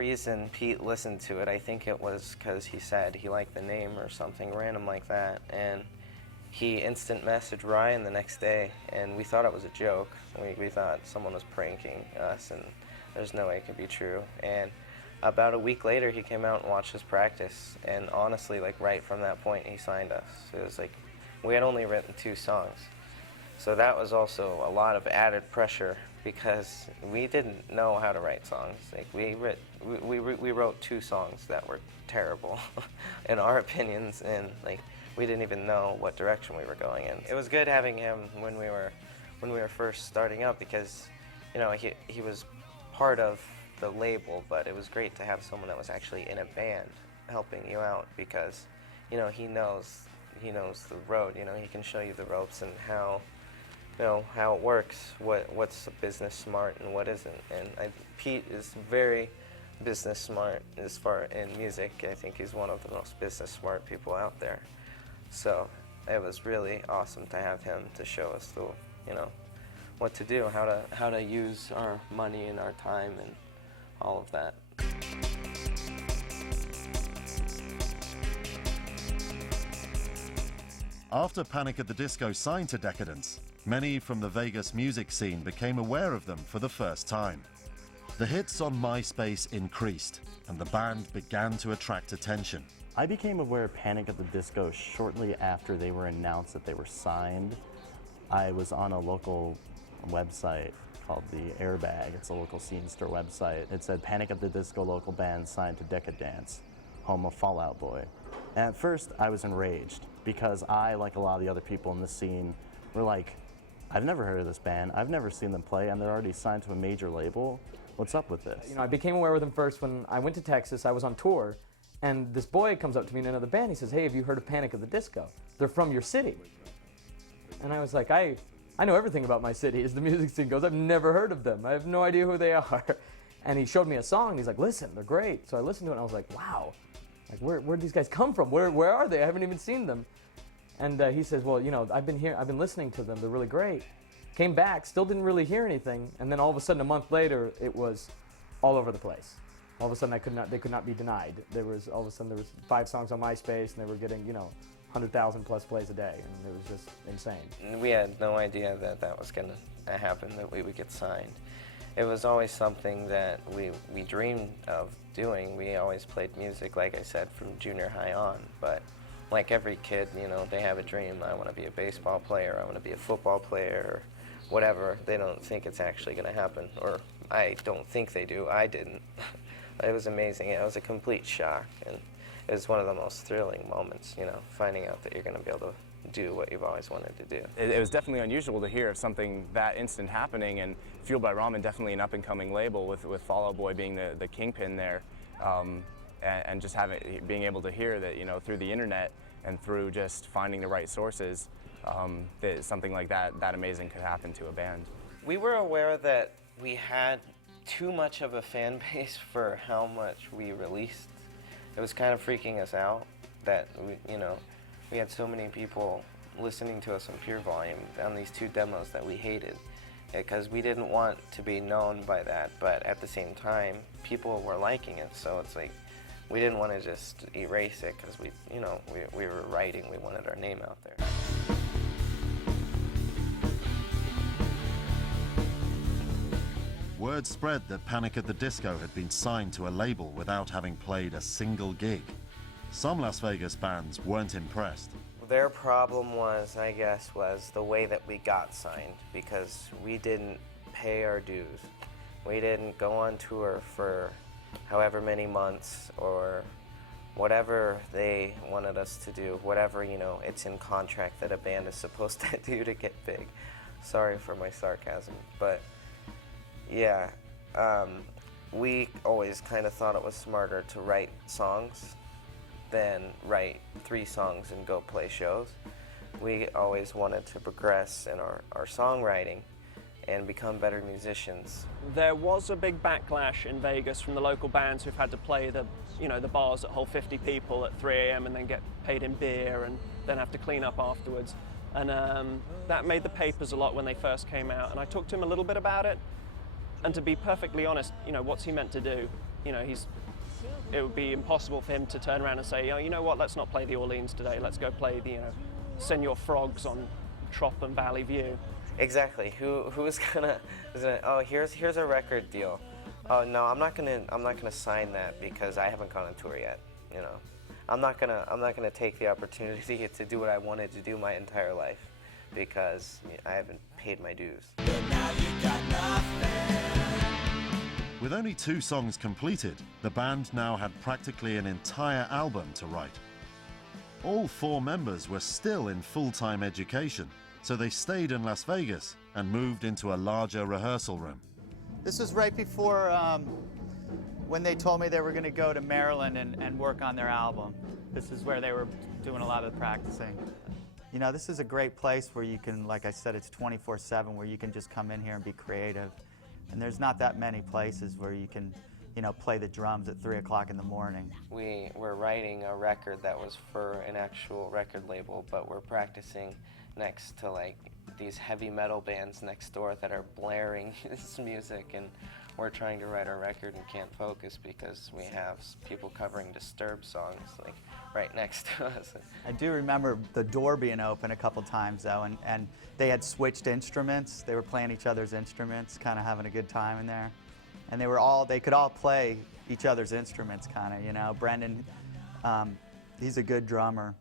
Reason Pete listened to it, I think it was because he said he liked the name or something random like that, and he instant messaged Ryan the next day, and we thought it was a joke. We thought someone was pranking us, and there's no way it could be true. And about a week later, he came out and watched us practice, and honestly, like right from that point, he signed us. It was like we had only written 2 songs, so that was also a lot of added pressure because we didn't know how to write songs. Like we wrote 2 songs that were terrible, in our opinions, and like we didn't even know what direction we were going in. It was good having him when we were first starting up because, you know, he was part of the label, but it was great to have someone that was actually in a band helping you out because, you know, he knows the road. You know, he can show you the ropes and how it works, what's business smart and what isn't. And Pete is very business smart as far in music. I think he's one of the most business smart people out there. So it was really awesome to have him to show us the, you know, what to do, how to use our money and our time and all of that. After Panic at the Disco signed to Decadence, many from the Vegas music scene became aware of them for the first time. The hits on MySpace increased, and the band began to attract attention. I became aware of Panic at the Disco shortly after they were announced that they were signed. I was on a local website called the Airbag. It's a local scene store website. It said Panic at the Disco local band signed to Decadence, home of Fall Out Boy. And at first I was enraged because I, like a lot of the other people in the scene, were like, I've never heard of this band, I've never seen them play, and they're already signed to a major label. What's up with this? You know, I became aware of them first when I went to Texas. I was on tour, and this boy comes up to me in another band. He says, "Hey, have you heard of Panic at the Disco? They're from your city." And I was like, I know everything about my city as the music scene goes. I've never heard of them. I have no idea who they are. And he showed me a song, and he's like, "Listen, they're great." So I listened to it, and I was like, wow, like where'd these guys come from? Where are they? I haven't even seen them. And he says, well, you know, I've been listening to them. They're really great. Came back, still didn't really hear anything, and then all of a sudden, a month later, it was all over the place. All of a sudden, they could not be denied. All of a sudden there was 5 songs on MySpace, and they were getting, you know, 100,000 plus plays a day, and it was just insane. We had no idea that was going to happen, that we would get signed. It was always something that we dreamed of doing. We always played music, like I said, from junior high on, but like every kid, you know, they have a dream. I want to be a baseball player, I want to be a football player, or whatever. They don't think it's actually going to happen, or I don't think they do. I didn't. It was amazing. It was a complete shock, and it was one of the most thrilling moments, you know, finding out that you're going to be able to do what you've always wanted to do. It was definitely unusual to hear of something that instant happening, and Fueled by Ramen, definitely an up-and-coming label with Fall Out Boy being the kingpin there, and just being able to hear that, you know, through the internet and through just finding the right sources, that something like that amazing could happen to a band. We were aware that we had too much of a fan base for how much we released. It was kind of freaking us out that we had so many people listening to us on pure volume on these 2 demos that we hated, because we didn't want to be known by that, but at the same time people were liking it, so it's like we didn't want to just erase it because we were writing, we wanted our name out there. Word spread that Panic at the Disco had been signed to a label without having played a single gig. Some Las Vegas bands weren't impressed. Their problem was the way that we got signed, because we didn't pay our dues. We didn't go on tour for however many months or whatever they wanted us to do, whatever, you know, it's in contract that a band is supposed to do to get big. Sorry for my sarcasm, but yeah, we always kind of thought it was smarter to write songs than write 3 songs and go play shows. We always wanted to progress in our songwriting and become better musicians. There was a big backlash in Vegas from the local bands who've had to play the bars that hold 50 people at 3 a.m. and then get paid in beer and then have to clean up afterwards. And that made the papers a lot when they first came out. And I talked to him a little bit about it. And to be perfectly honest, you know, what's he meant to do? you know, it would be impossible for him to turn around and say, oh, you know what, let's not play the Orleans today, let's go play the, you know, Senor Frogs on Trop and Valley View. Exactly. Who's gonna oh, here's a record deal. Oh no, I'm not gonna sign that because I haven't gone on tour yet. You know, I'm not gonna take the opportunity to do what I wanted to do my entire life because I haven't paid my dues. With only 2 songs completed, the band now had practically an entire album to write. All 4 members were still in full-time education, so they stayed in Las Vegas and moved into a larger rehearsal room. This was right before when they told me they were going to go to Maryland and work on their album. This is where they were doing a lot of the practicing. You know, this is a great place where you can, like I said, it's 24/7, where you can just come in here and be creative. And there's not that many places where you can, you know, play the drums at 3 o'clock in the morning. We were writing a record that was for an actual record label, but we're practicing next to like these heavy metal bands next door that are blaring this music, and we're trying to write our record and can't focus because we have people covering Disturbed songs like right next to us. I do remember the door being open a couple times though, and they had switched instruments. They were playing each other's instruments, kind of having a good time in there. And they could all play each other's instruments, kind of, you know. Brendan, he's a good drummer.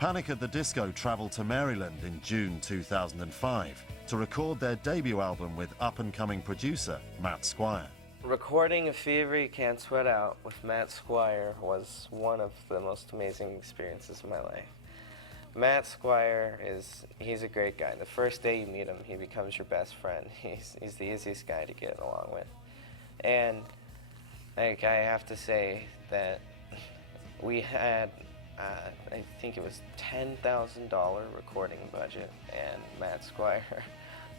Panic at the Disco traveled to Maryland in June 2005 to record their debut album with up-and-coming producer Matt Squire. Recording A Fever You Can't Sweat Out with Matt Squire was one of the most amazing experiences of my life. Matt Squire he's a great guy. The first day you meet him, he becomes your best friend. He's the easiest guy to get along with. And like, I have to say that we had, I think it was $10,000 recording budget, and Matt Squire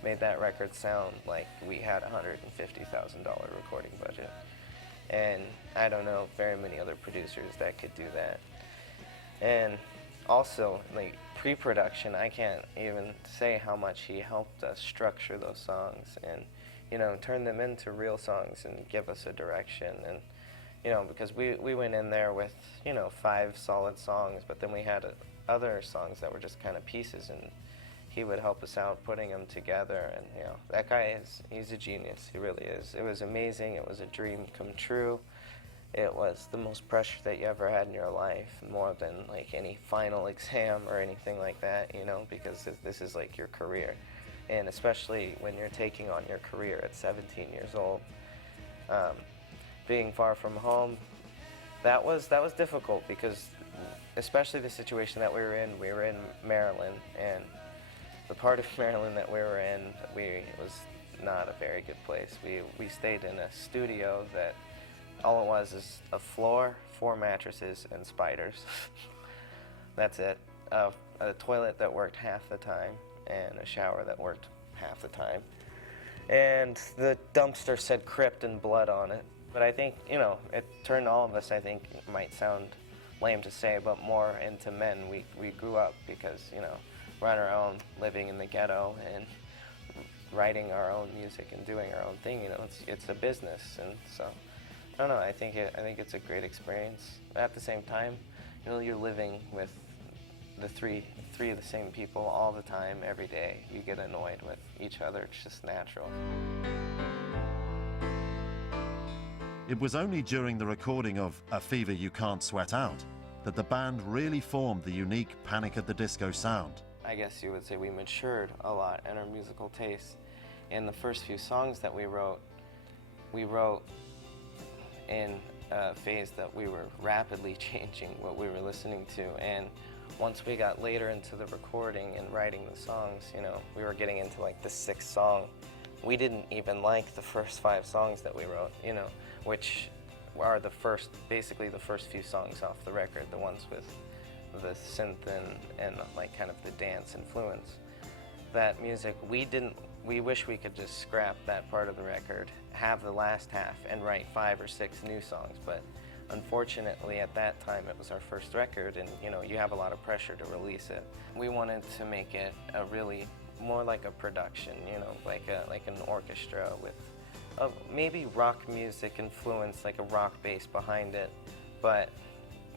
made that record sound like we had a $150,000 recording budget. And I don't know very many other producers that could do that. And also, like, pre-production, I can't even say how much he helped us structure those songs and, you know, turn them into real songs and give us a direction. And, you know, because we went in there with, you know, 5 solid songs, but then we had other songs that were just kind of pieces, and he would help us out putting them together. And, you know, that guy he's a genius. He really is. It was amazing. It was a dream come true. It was the most pressure that you ever had in your life, more than like any final exam or anything like that, you know, because this is like your career. And especially when you're taking on your career at 17 years old. Being far from home, that was difficult, because especially the situation that we were in Maryland, and the part of Maryland that we were in, it was not a very good place. We stayed in a studio that all it was is a floor, 4 mattresses, and spiders. That's it. A toilet that worked half the time, and a shower that worked half the time. And the dumpster said crypt and blood on it. But I think, you know, it turned all of us, I think, it might sound lame to say, but more into men. We grew up because, you know, we're on our own, living in the ghetto, and writing our own music and doing our own thing. You know, it's a business, and so I don't know. I think it's a great experience. But at the same time, you know, you're living with the three of the same people all the time, every day. You get annoyed with each other. It's just natural. It was only during the recording of A Fever You Can't Sweat Out that the band really formed the unique Panic at the Disco sound. I guess you would say we matured a lot in our musical tastes. In the first few songs that we wrote in a phase that we were rapidly changing what we were listening to. And once we got later into the recording and writing the songs, you know, we were getting into like the 6th song. We didn't even like the first 5 songs that we wrote, you know, which are basically the first few songs off the record, the ones with the synth and like kind of the dance influence. That music, we wish we could just scrap that part of the record, have the last half, and write 5 or 6 new songs. But unfortunately, at that time, it was our first record, and, you know, you have a lot of pressure to release it. We wanted to make it a really more like a production, you know, like an orchestra with maybe rock music influence, like a rock bass behind it, but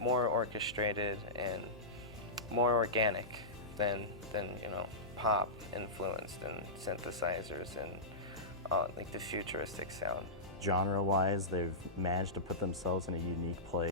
more orchestrated and more organic than you know, pop influenced and synthesizers and like the futuristic sound. Genre-wise, they've managed to put themselves in a unique place.